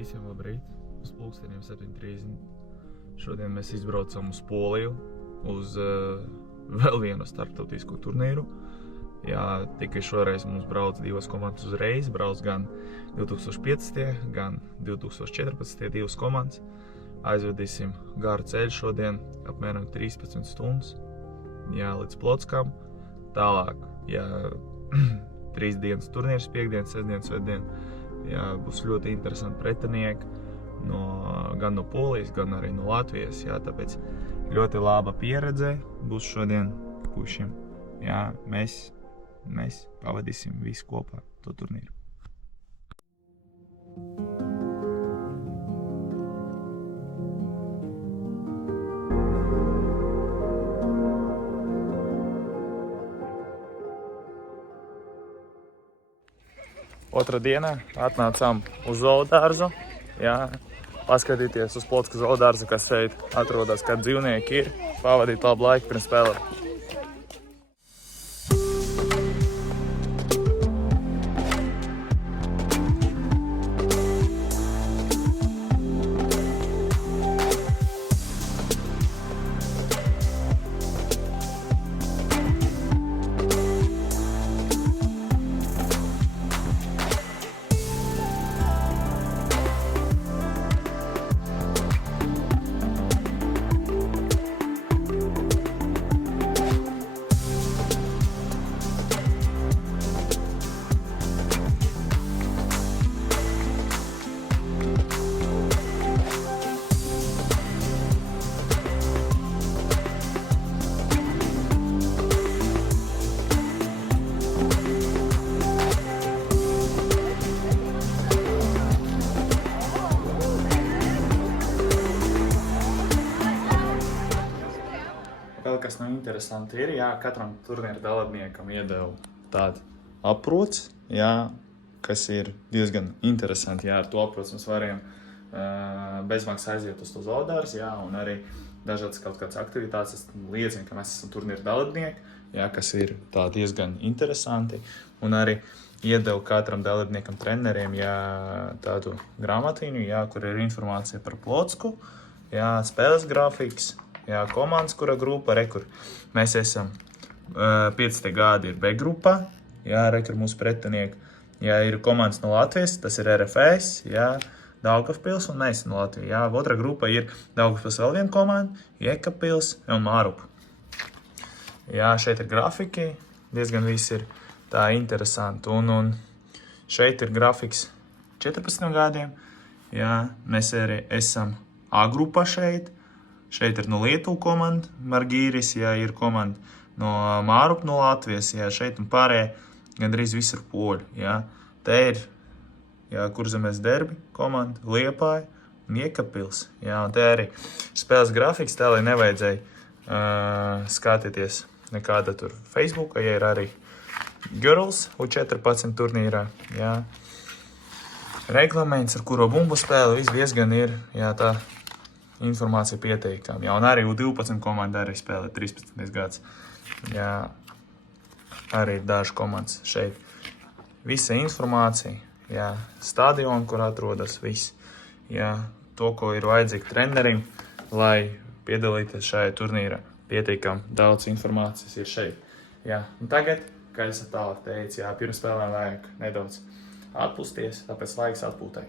Visiem labrīt, uz pulksteniem 7:30. Šodien mēs izbraucam uz Poliju, uz vēl vienu starptautisku turnīru. Jā, tikai šoreiz mums brauc divas komandas uzreiz, brauc gan 2015, gan 2014 divas komandas. Aizvedīsim garu ceļu šodien, apmēram 13 stundas, jā, līdz Plockam. Tālāk, jā, 3 dienas turnīrs, piekdien, sestdien, svētdien. Jā, būs ļoti interesanti pretinieki gan no Polijas, gan arī no Latvijas. Jā, tāpēc ļoti laba pieredze būs šodien pušiem. Jā, mēs pavadīsim visu kopā to turnīru. Otra diena atnācām uz zoodārzu, jā, paskatīties uz Plocka zoodārzu, kas šeit atrodas, kad dzīvnieki ir, pavadīt labu laiku pirms spēlēm. Vēl kas interesanti ir, jā, katram turnīra dalībniekam iedeva tādu aproci, jā, kas ir diezgan interesanti. Jā, ar to aproci mēs varam bezmaksas aiziet uz to zoodārzu, jā, un arī dažādas kaut kādas aktivitātes liecina, ka mēs esam turnīra dalībnieki, jā, kas ir tā diezgan interesanti. Un arī iedeva katram dalībniekam treneriem, jā, tādu grāmatiņu, jā, kur ir informācija par Plocku, jā, spēles grafiks. Jā, komandas, kura grupa, kur mēs esam 15 gadi ir B grupā, jā, kur mūsu pretinieki, jā, ir komandas no Latvijas, tas ir RFS, jā, Daugavpils un mēs no Latvijas, jā, otra grupa ir Daugavpils vēl viena komanda, Jēkabpils un Mārupa. Jā, šeit ir grafiki, diezgan viss ir tā interesanti, un šeit ir grafiks 14 gadiem, jā, mēs arī esam A grupā šeit. Šeit ir no Lietuvu komanda, Margīris, jā, ir komanda no Mārupa, no Latvijas, jā, šeit un pārējie gandrīz visur poļu, jā. Te ir, jā, Kurzemes derbi komanda, Liepāja un Jēkabpils, jā, un te arī spēles grafiks, tā, lai nevajadzēja skatīties nekāda tur Facebooka, ja ir arī Girls U14 turnīrā, jā. Reglaments, ar kuro bumbu spēle, viss diezgan ir, jā, tā informācija pieteikama. Jā, un arī U12 komanda arī spēlē 13. gads. Jā, arī ir daži komandas šeit. Visa informācija, jā, stadionu, kur atrodas viss. Jā, to, ko ir vajadzīgi trenerim, lai piedalīties šajā turnīrā. Pietiekam daudz informācijas ir šeit. Jā, un tagad, kā es tālāk teicu, jā, pirms spēlēm vajag nedaudz atpūsties, tāpēc laiks atpūtai.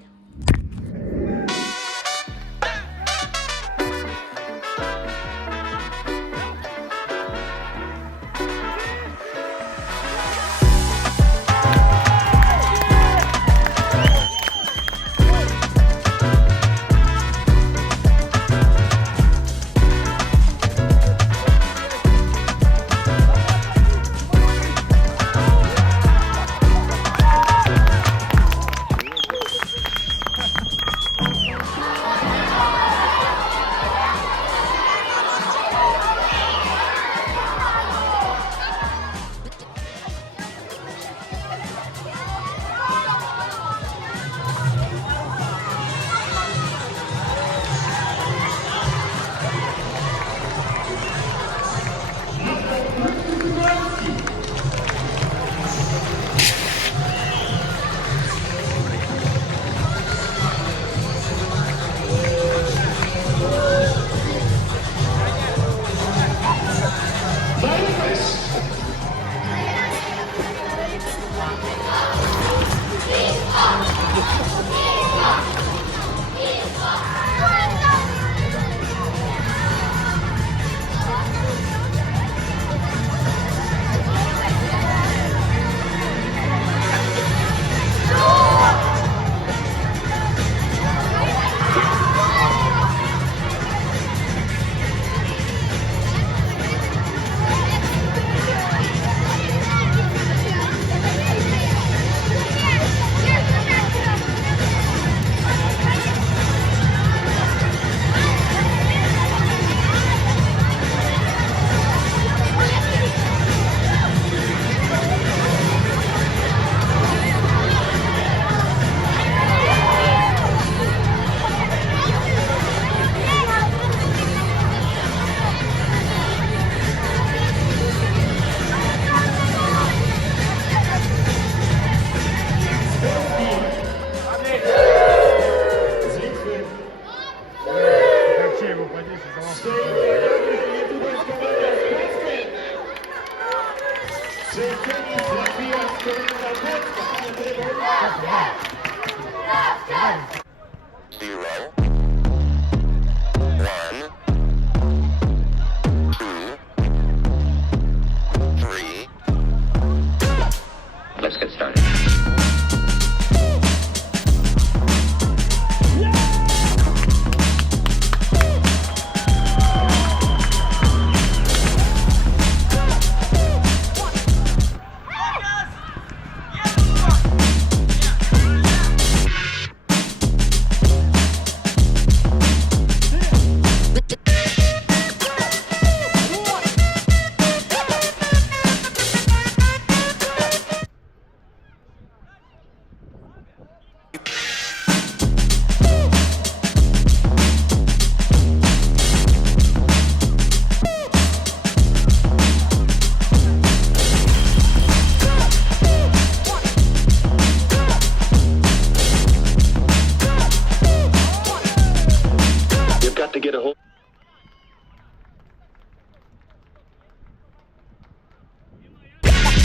get a hold.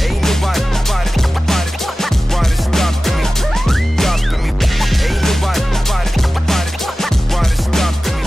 Ain't nobody stopping me. Ain't nobody stopping me.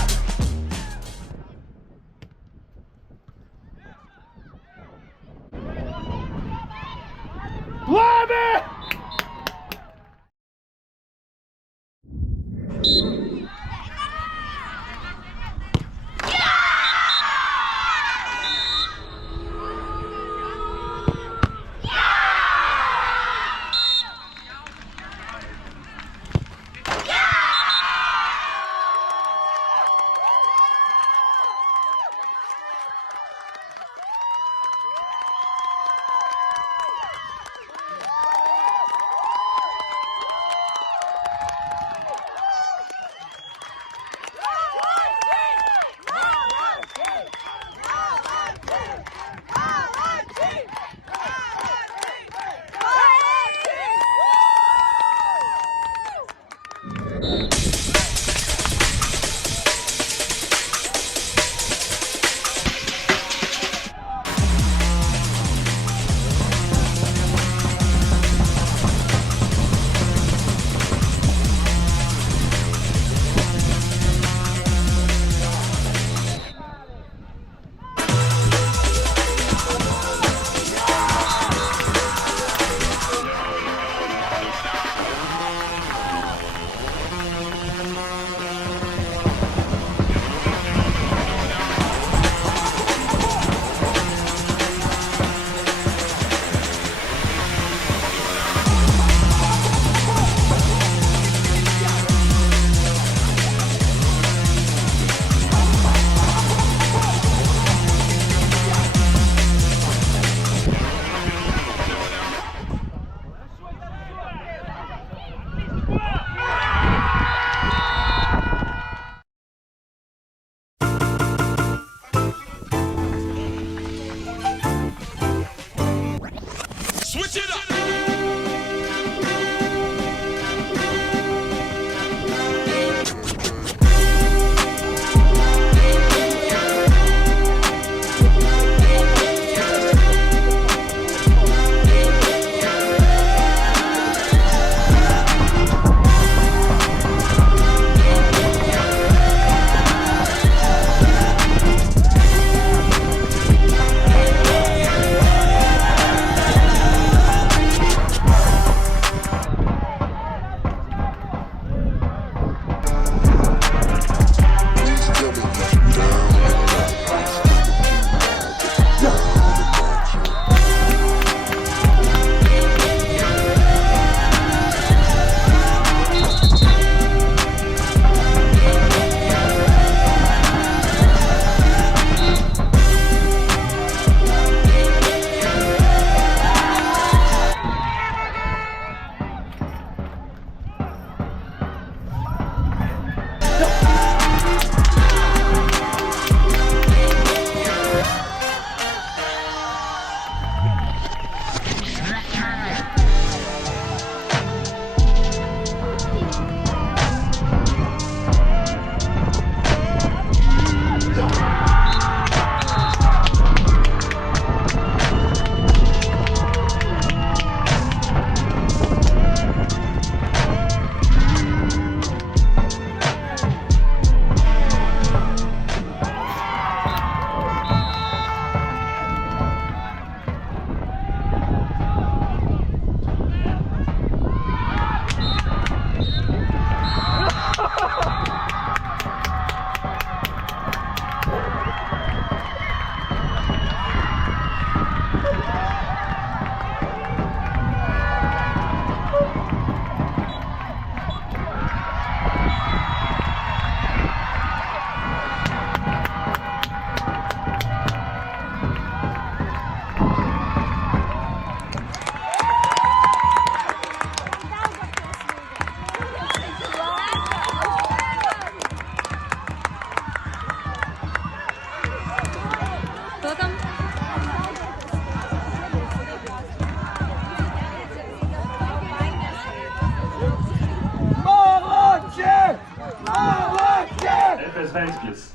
stage, please.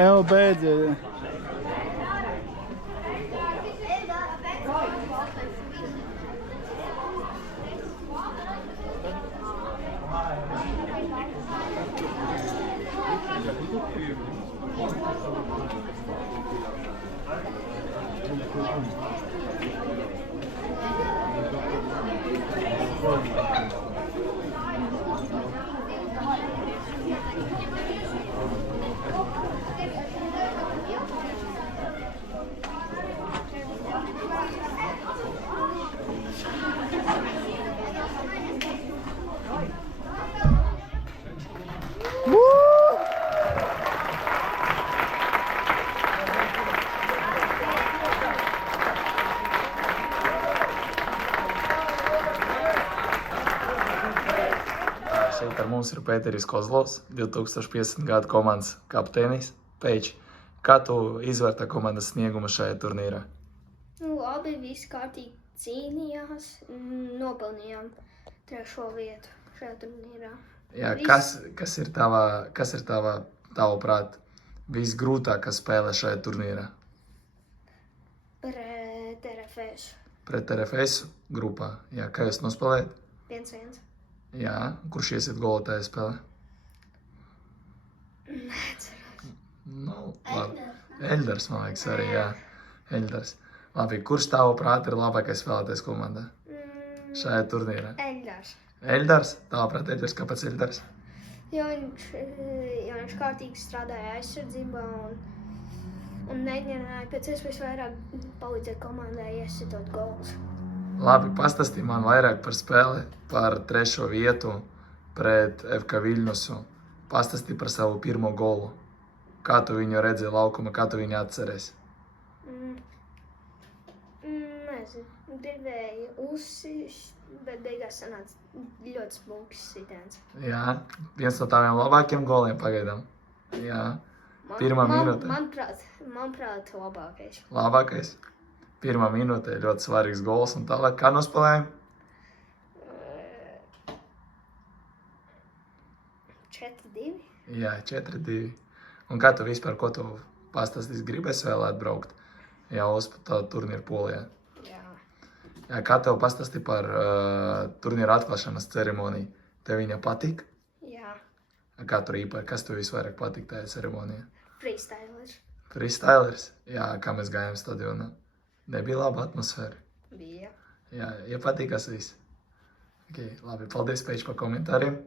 Evo, beidziet. Šeit ar mums ir Pēteris Kozlovs, 2015. gada komandas kapteinis. Pēč, kā tu izvērtē komandas sniegumu šajā turnīrā? Labi, viss kārtīgi cīnījās. Nopelnījām 3. vietu šajā turnīrā. Jā, Viss. kas ir tavuprāt, visgrūtākā spēle šajā turnīrā? Pret RFS Pret RFS grupā. Jā, kā jūs nospēlējat? 1-1. Jā, kurš iesiet golu tajā spēlē? Neceros. Nu, labi. Elders, man liekas, arī, jā. Elders. Labi, kurš tavuprāt ir labākais spēlētājs komandā šajā turnīrā? Eldars. Elders? Tavuprāt, Elders, kāpēc Elders? Jo viņš kārtīgi strādāja aizsardzībā un mēģināja pēc iespējas vairāk palīdzēt komandai iesitot golus. Labi, pastāstīj man vairāk par spēli, par 3. vietu pret FK Viļņusu. Pastāstīj par savu pirmo golu. Kā tu viņu redzēji laukuma, kā tu viņu atceries? Nezinu, gribēju uzsist, bet beigās sanāca ļoti smuks sitiens. Jā, viens no taviem labākiem goliem pagaidām. Jā, pirmā minūte. Manuprāt, labākais. Labākais. Pirmā minūte ir ļoti svarīgs gols un tālāk. Kā nospēlējam? 4-2. Jā, 4-2. Un kā tu vispār, ko tu pastāstīsi, gribēsi vēl atbraukt jau uz tā turnīru Polijā? Jā. Jā, kā tev pastāstīja par turnīru atklāšanas ceremoniju? Tev viņa patīk? Jā. Kā tur īpaši, kas tev visvairāk patīk tajā ceremonijā? Freestylers. Freestylers? Jā, kā mēs gājām stadionā. Nebija laba atmosfēra. Bija. Jā, ja patīkās viss. Okay, labi, paldies, Pēč, par komentāriem.